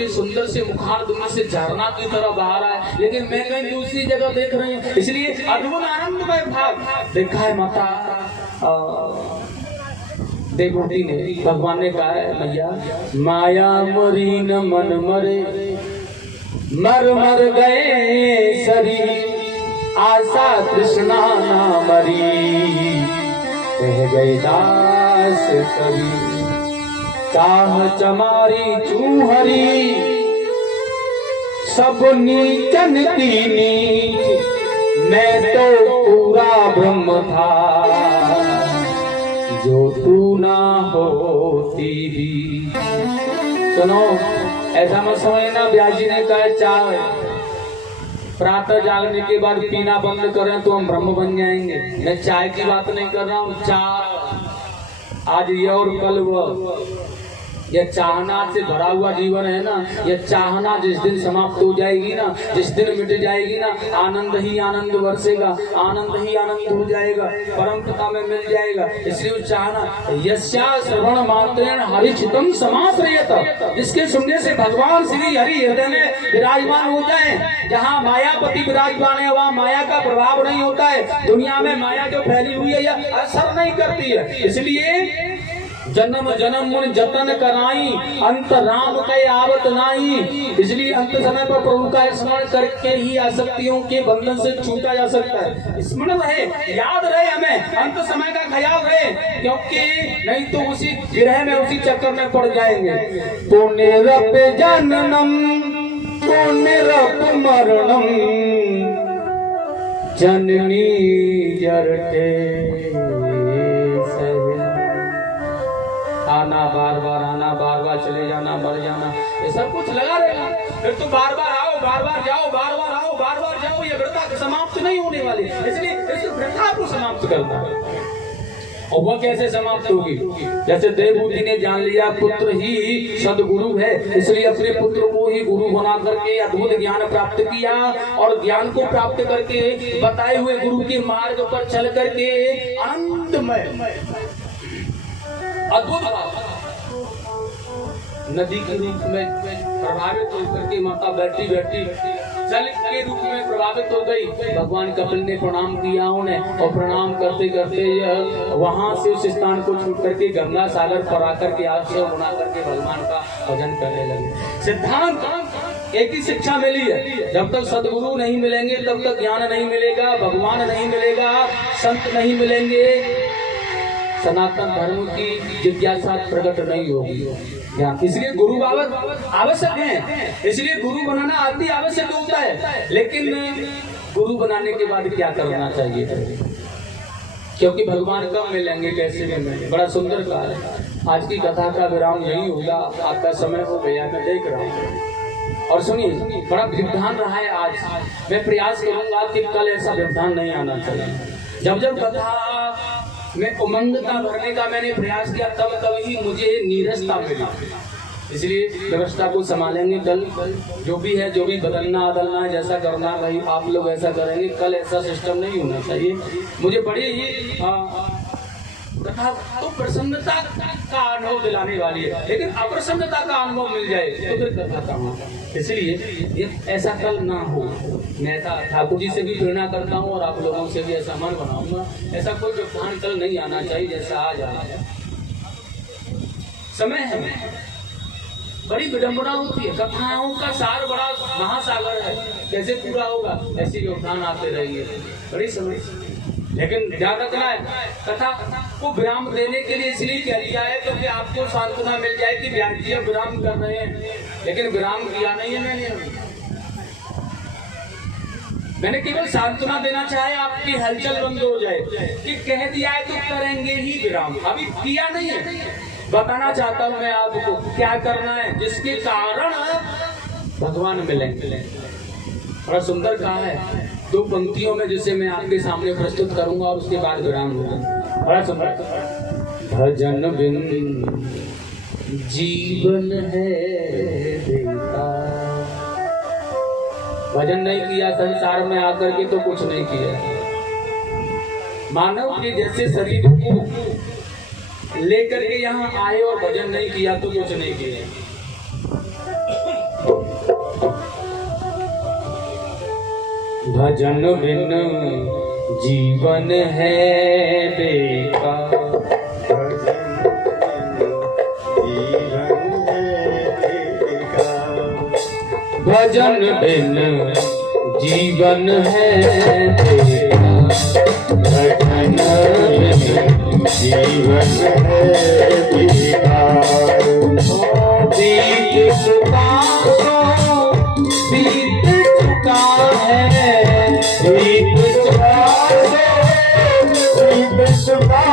उनके सुंदर से मुखार दुनिया से झरना की तरह बाहर आए, लेकिन मैं कहीं दूसरी जगह देख रही हूँ। इसलिए अद्भुत आनंदमय भाव देखा है माता देवहूति ने। भगवान ने कहा है मैया माया मरी न मन मरे, मर मर गए शरीर, आशा कृष्णा ना मरी, कह गए दास कभी, चाह चमारी चूहरी, सब नीचन की नीच, मैं तो पूरा ब्रह्म था, जो तू ना होती भी। सुनो, ऐसा मत समझना ब्यास जी ने कहा चाय प्रातः जागने के बाद पीना बंद करें तो हम ब्रह्म बन जाएंगे। मैं चाय की बात नहीं कर रहा हूँ, चाय आज ये और कल वो, यह चाहना से भरा हुआ जीवन है ना, यह चाहना जिस दिन समाप्त हो जाएगी ना, जिस दिन मिट जाएगी ना, आनंद ही आनंद बरसेगा, आनंद ही आनंद हो जाएगा, परम पिता में मिल जाएगा। इसलिए चाहना यस्या श्रवण मात्रेण हरिचितम समाश्रयत, जिसके सुनने से भगवान श्री हरि हृदय में विराजमान हो जाए। जहाँ मायापति विराजमान है वहाँ माया का प्रभाव नहीं होता है। दुनिया में माया जो फैली हुई है यह असर नहीं करती है। इसलिए जन्म जन्म मुन जतन कराई, अंत राम के आवत नाही। इसलिए अंत समय पर प्रभु का स्मरण करके ही आसक्तियों के बंधन से छूटा जा सकता है। स्मरण रहे, याद रहे, हमें अंत समय का ख्याल रहे, क्योंकि नहीं तो उसी गिरह में उसी चक्कर में पड़ जाएंगे। पुनरप जननम पुनरप मरणम, जननी जरते आना बार बार आना, बार बार चले जाना, मर जाना, ये सब कुछ लगा रहेगा। फिर तो बार बार आओ, बार बार जाओ, बार बार आओ, बार बार जाओ, ये वृथा समाप्त नहीं होने वाली। इसलिए इस वृथा को समाप्त करना है। और वह कैसे समाप्त होगी? जैसे देवहूति ने जान लिया पुत्र ही सदगुरु है, इसलिए अपने पुत्र को ही गुरु बना करके अद्भुत ज्ञान प्राप्त किया, और ज्ञान को प्राप्त करके बताए हुए गुरु के मार्ग पर चल करके आनंदमय अद्भुत नदी के रूप में प्रभावित होकर के माता बैठी बैठी जल के रूप में प्रभावित हो गई। भगवान कपिल ने प्रणाम किया उन्हें, और प्रणाम करते करते यह वहां से उस स्थान को छूट करके गंगा सागर पर आकर के आश्रम बना करके भगवान का भजन करने लगे। सिद्धांत एक ही शिक्षा मिली है, जब तक सदगुरु नहीं मिलेंगे तब तक ज्ञान नहीं मिलेगा, भगवान नहीं मिलेगा, संत नहीं मिलेंगे, सनातन धर्म की जिज्ञासा प्रकट नहीं होगी। इसलिए गुरु आवश्यक है, इसलिए गुरु बनाना अति आवश्यक होता है। लेकिन गुरु बनाने के बाद क्या करना चाहिए? क्योंकि भगवान कब मिलेंगे, कैसे मिलेंगे? बड़ा सुंदर कहा है। आज की कथा का विराम यही होगा, आपका समय हो गया, मैं देख रहा हूँ। और सुनिए, बड़ा व्यवधान रहा है आज। मैं प्रयास करूंगा कि कल ऐसा व्यवधान नहीं आना चाहिए। जब जब कथा में उमंगता भरने का मैंने प्रयास किया तब ही मुझे नीरसता मिली। इसलिए व्यवस्था को संभालेंगे। कल जो भी है, जो भी बदलना अदलना है, जैसा करना भाई आप लोग ऐसा करेंगे। कल ऐसा सिस्टम नहीं होना चाहिए। मुझे बड़ी ही कथा तो प्रसन्नता का अनुभव दिलाने वाली है, लेकिन अप्रसन्नता का अनुभव मिल जाए तो फिर कथा कहाँ। इसलिए ये ऐसा कल ना हो। मैं ऐसा ठाकुर जी से भी प्रेरणा करता हूँ और आप लोगों से भी ऐसा मन बनाऊंगा। ऐसा कोई व्यवधान कल नहीं आना चाहिए जैसा आज आया है। समय है, बड़ी विडंबना होती है। कथाओं का सार बड़ा महासागर है, कैसे पूरा होगा? ऐसे व्यवधान आते रहेंगे, बड़ी समस्या। लेकिन ध्यान रखना है, कथा को विराम देने के लिए इसलिए कह दिया है क्योंकि आपको सांत्वना मिल जाए कि व्यास जी विराम कर रहे हैं, लेकिन विराम किया नहीं है। मैंने केवल सांत्वना देना चाहे, आपकी हलचल बंद हो जाए कि कह दिया है तो करेंगे ही विराम, अभी किया नहीं है। बताना चाहता हूं मैं आपको क्या करना है, जिसके कारण भगवान मिलेंगे। बड़ा सुंदर कहा है, दो पंक्तियों में जिसे मैं आपके सामने प्रस्तुत करूंगा और उसके बाद विराम होगा। बड़ा सुंदर। भजन बिन जीवन है देता, भजन नहीं किया संसार में आकर के तो कुछ नहीं किया। मानव के जैसे शरीर को लेकर के यहाँ आए और भजन नहीं किया तो कुछ नहीं किया। भजन बिन जीवन है बेकार। भजन बिन जीवन है बेकार। भजन बिन जीवन है बेकार। बीत चुका बीत चुका है, बीत चुका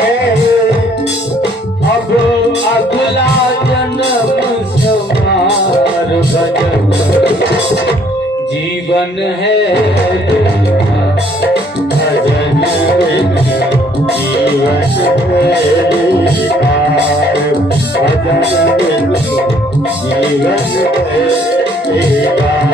है। अब अगला जन्म सवार। भजन जीवन है बेकार। भजन बिन जीवन है बेकार। भजन बिन जीवन है बेकार।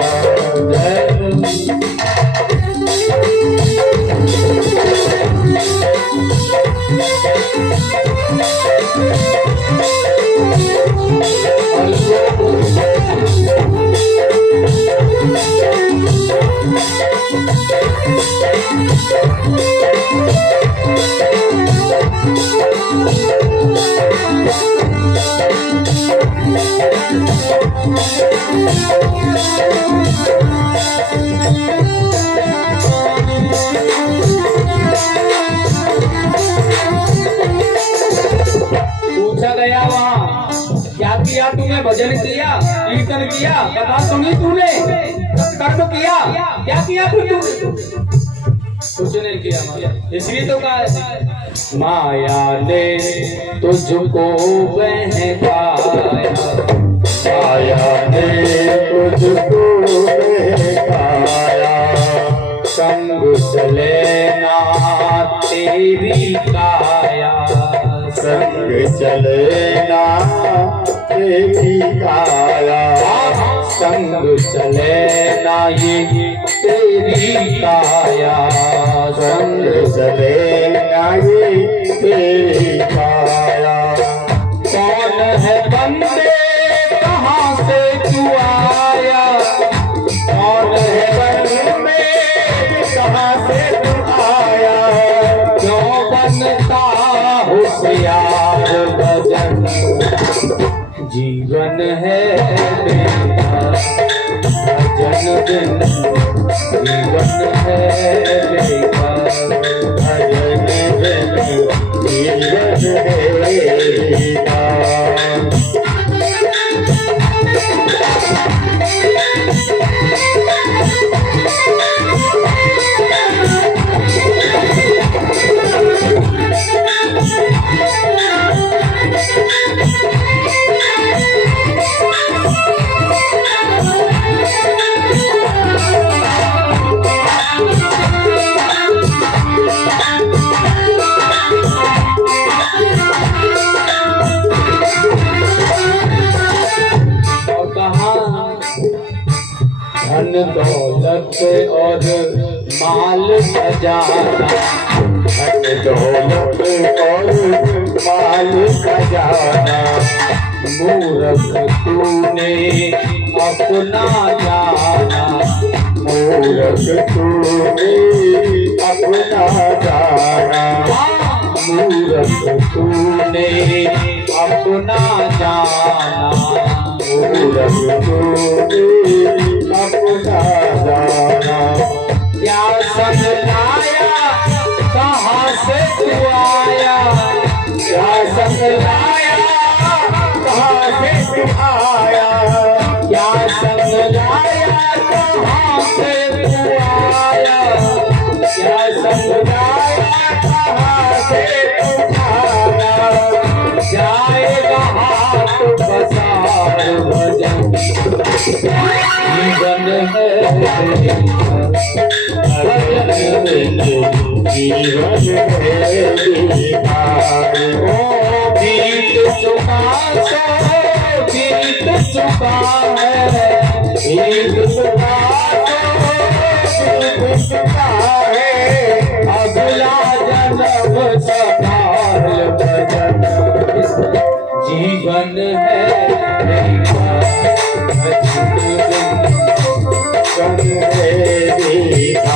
पूछा गया वहाँ, क्या किया तूने? भजन किया, कीर्तन किया, कथा सुनी तूने, कर्म किया, क्या किया तूने? कुछ नहीं किया माया, इसलिए तो कहा माया ने तुझको बहकाया। माया ने तुझको बहकाया। संग चले ना तेरी काया। संग चले ना तेरी काया। संग चले ना ये तेरी काया। संग चले ना ये तेरी काया। कौन है बंदे कहाँ से तू आया? कौन है बंदे कहाँ से तू आया? क्यों बनता होशियार? भजन जीवन है बेकार। भजन बिन जीवन है बेकार। भजन बिन जीवन है बेकार। धन दौलत और माल खजाना। धन दौलत और माल खजाना। मूर्ख तूने अपना जाना। मूर्ख तूने अपना जाना। मूर्ख तूने अपना जाना। मूर्ख तूने अपना जाना। क्या संग लाया कहाँ से तू आया? क्या संग लाया कहाँ से तू आया? क्या संग लाया कहाँ से तू आया? क्या संग लाया कहाँ से तू आया? जाएगा हाथ पसार। भजन जीवन है भजन बिन जीवन है बेकार। ओ बीत चुका सो बीत चुका है। बीत चुका बीत चुका है। अगला जन्म सवार। भजन जीवन है बेकार। भजन संग है बेकार।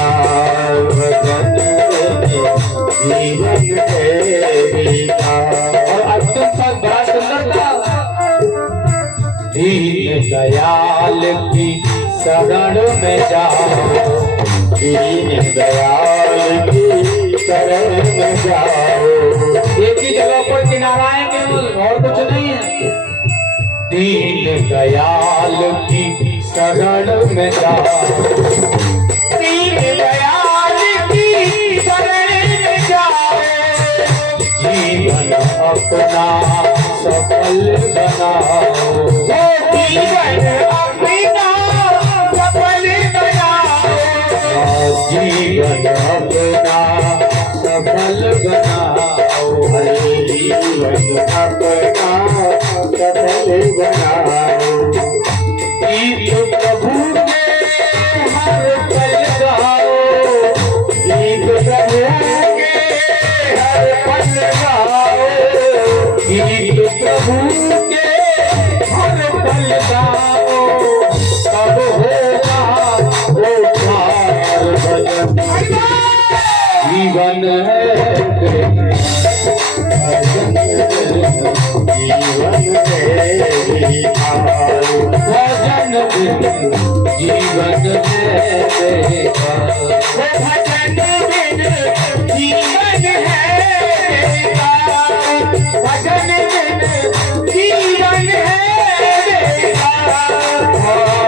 दीन दयाल की शरण में जाओ, दीन दयाल की शरण में जाओ। एक ही जगह पर किनारा है केवल, और कुछ नहीं है। दीन दयाल की शरण में जाओ, दीन दयाल की शरण में जाओ। जीवन अपना सफल बनाओ, जीवन अपना सफल बनाओ, जीवन अपना सफल बनाओ, जीवन अपना सफल बनाओ। गीत प्रभु के हर पल गाओ, गीत प्रभु के हर पल गाओ, गीत प्रभु के हर पल गाओ। तब होगा वो पार भजन, जीवन है भजन, जीवन है भजन, जीवन में बेकार, भजन बिन जीवन है बेकार, भजन बिन जीवन है बेकार।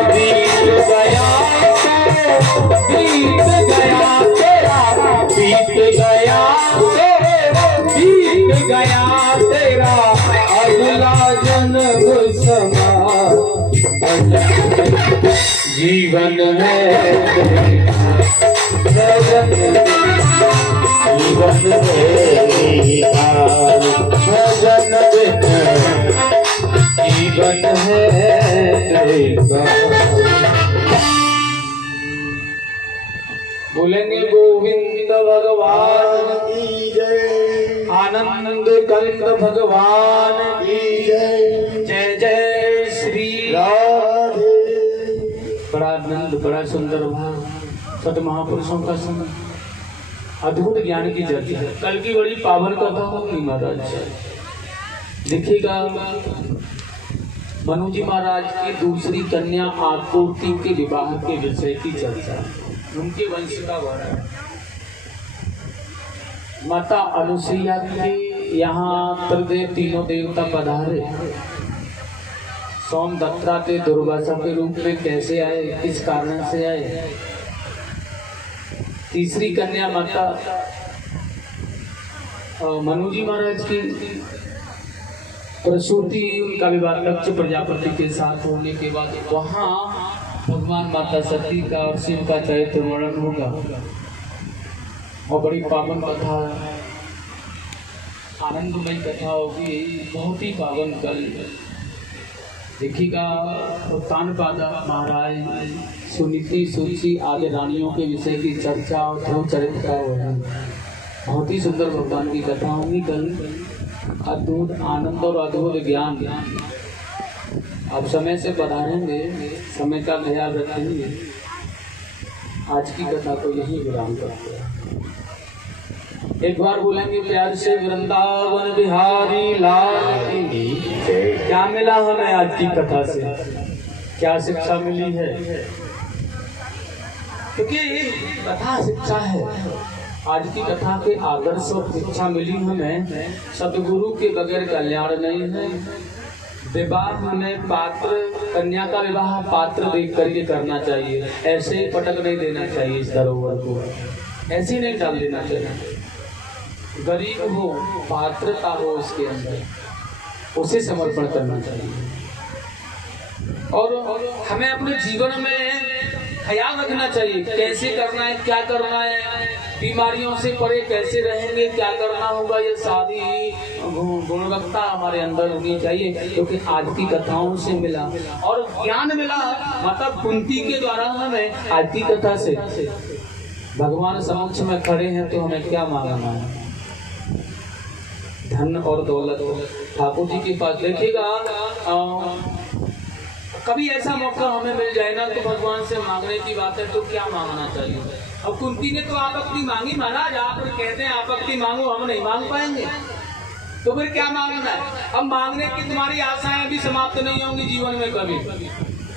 बीत गया तो बीत गया तेरा, बीत गया तो बीत गया तेरा, अगला जन्म समा जीवन है भजन, जीवन है बेकार, भजन बिन जीवन है बेकार। बोलेंगे गोविंद भगवान की जय, आनंद कंद भगवान की जय, जय जय श्री राधे। बड़ा आनंद, बड़ा सुंदर भाव, सत महापुरुषों का संग, अद्भुत ज्ञान की चर्चा। कल की बड़ी पावन कथा होगी महाराज। देखिएगा मनु जी महाराज की दूसरी कन्या आकृति के विवाह के विषय की चर्चा, उनके वंश का वर्णन। माता अनुसुईया के यहाँ त्रिदेव तीनों देवता पधारे। सोमदत्ता के दुर्वासा के रूप में कैसे आए, किस कारण से आए। तीसरी कन्या माता मनु जी महाराज की प्रसूति, उनका विवाह दक्ष प्रजापति के साथ होने के बाद वहाँ भगवान माता सती का और शिव का चरित्र वर्णन होगा और बड़ी पावन कथा, आनंदमय कथा होगी, बहुत ही पावन। कल देखिएगा उत्तानपादा महाराज, सुनीति, सूची आदि रानियों के विषय की चर्चा और ध्रुव चरित्र का वर्णन, बहुत ही सुंदर भगवान की कथा होगी कल। अद्भुत आनंद और अद्भुत ज्ञान। अब समय से पधारेंगे, समय का ख्याल रखेंगे। आज की कथा को यही विराम करते हैं। एक बार बोलेंगे प्यार से, वृंदावन बिहारी लाल की। क्या मिला हमें आज की कथा से, क्या शिक्षा मिली है? क्योंकि कथा शिक्षा है। आज की कथा के आदर्श और शिक्षा मिली हमें, सतगुरु के बगैर कल्याण नहीं है। विवाह में पात्र, कन्या का विवाह पात्र देख करके करना चाहिए, ऐसे ही पटक नहीं देना चाहिए। इस धरोहर को ऐसे नहीं डाल देना चाहिए। गरीब हो, पात्रता हो उसके अंदर, उसे समर्पण करना चाहिए। और हमें अपने जीवन में ख्याल रखना चाहिए, कैसे करना है, क्या करना है, बीमारियों से परे कैसे रहेंगे, क्या करना होगा, ये सारी गुणवत्ता हमारे अंदर होनी चाहिए। क्योंकि आज की कथाओं से मिला और ज्ञान मिला, मतलब कुंती के द्वारा हमें आज की कथा से। भगवान समक्ष में खड़े हैं तो हमें क्या मांगना है? धन और दौलत। ठाकुर जी के पास देखिएगा, कभी ऐसा मौका हमें मिल जाए ना तो भगवान से मांगने की बात है, तो क्या मांगना चाहिए? अब कुंती ने तो आपत्ति मांगी, महाराज आप कहते हैं आपत्ति मांगो, हम नहीं मांग पाएंगे। तो फिर क्या मांगना है? अब मांगने की तुम्हारी आशाएं भी समाप्त नहीं होंगी जीवन में कभी।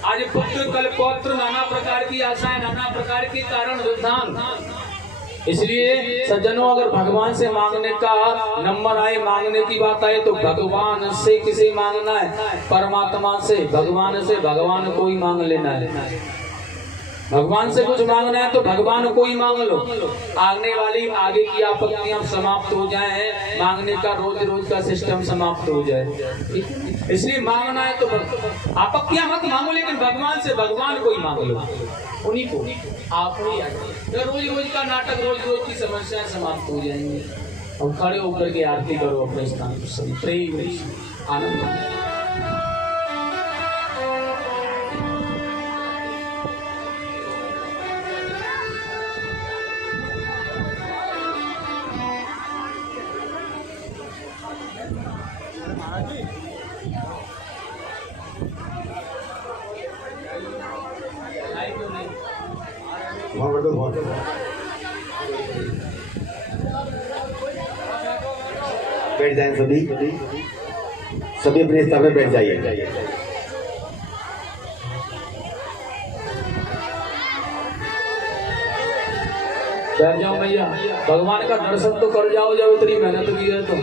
आज पुत्र कल पौत्र, नाना प्रकार की आशाएं, नाना प्रकार के कारण विधान। इसलिए सज्जनों, अगर भगवान से मांगने का नंबर आए, मांगने की बात आए, तो भगवान से किसे मांगना है? परमात्मा से, भगवान से। भगवान को ही मांग लेना है। भगवान से कुछ मांगना है तो भगवान को ही मांग लो। आने वाली आगे की आपत्तियां समाप्त हो जाएं, मांगने का रोज रोज का सिस्टम समाप्त हो जाए। इसलिए मांगना है तो आपत्तियां मत मांगो, लेकिन भगवान से, भगवान को ही मांग लो, उन्हीं को। आप ही तो रोज रोज का नाटक, रोज रोज की समस्याएं समाप्त हो जाएंगी। और खड़े होकर के आरती करो अपने स्थान पर, सभी प्रेम आनंद। बैठ जाएं सभी, सभी अपने स्थान में बैठ जाइए। बैठ जाओ भैया, भगवान का दर्शन तो कर जाओ जब इतनी मेहनत की है तो।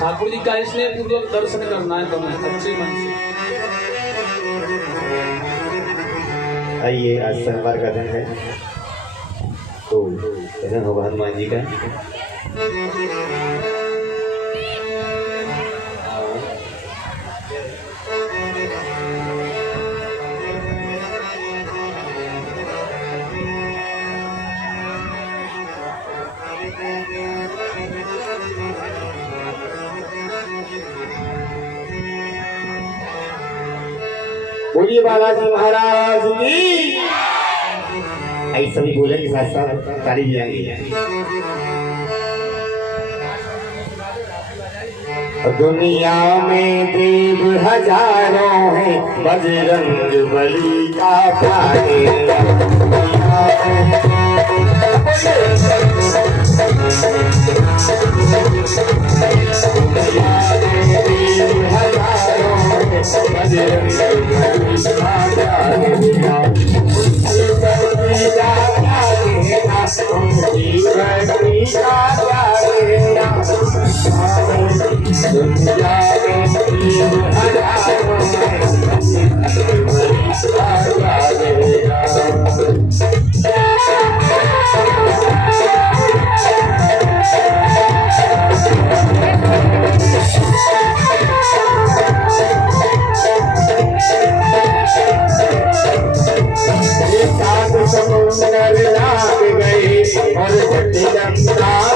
ठाकुर जी का इसलिए पूर्वक दर्शन करना है तुम्हें अच्छे मन से। आइए, आज शनिवार का दिन है तो भजन होगा हनुमान जी का। बोलिए बालाजी महाराज की। आई सभी बोलेंगे, साथ साथ ताली भी आएंगी। दुनिया में देव हजारों हैं, बजरंग बली का प्यारे। समुंदर लाग गए और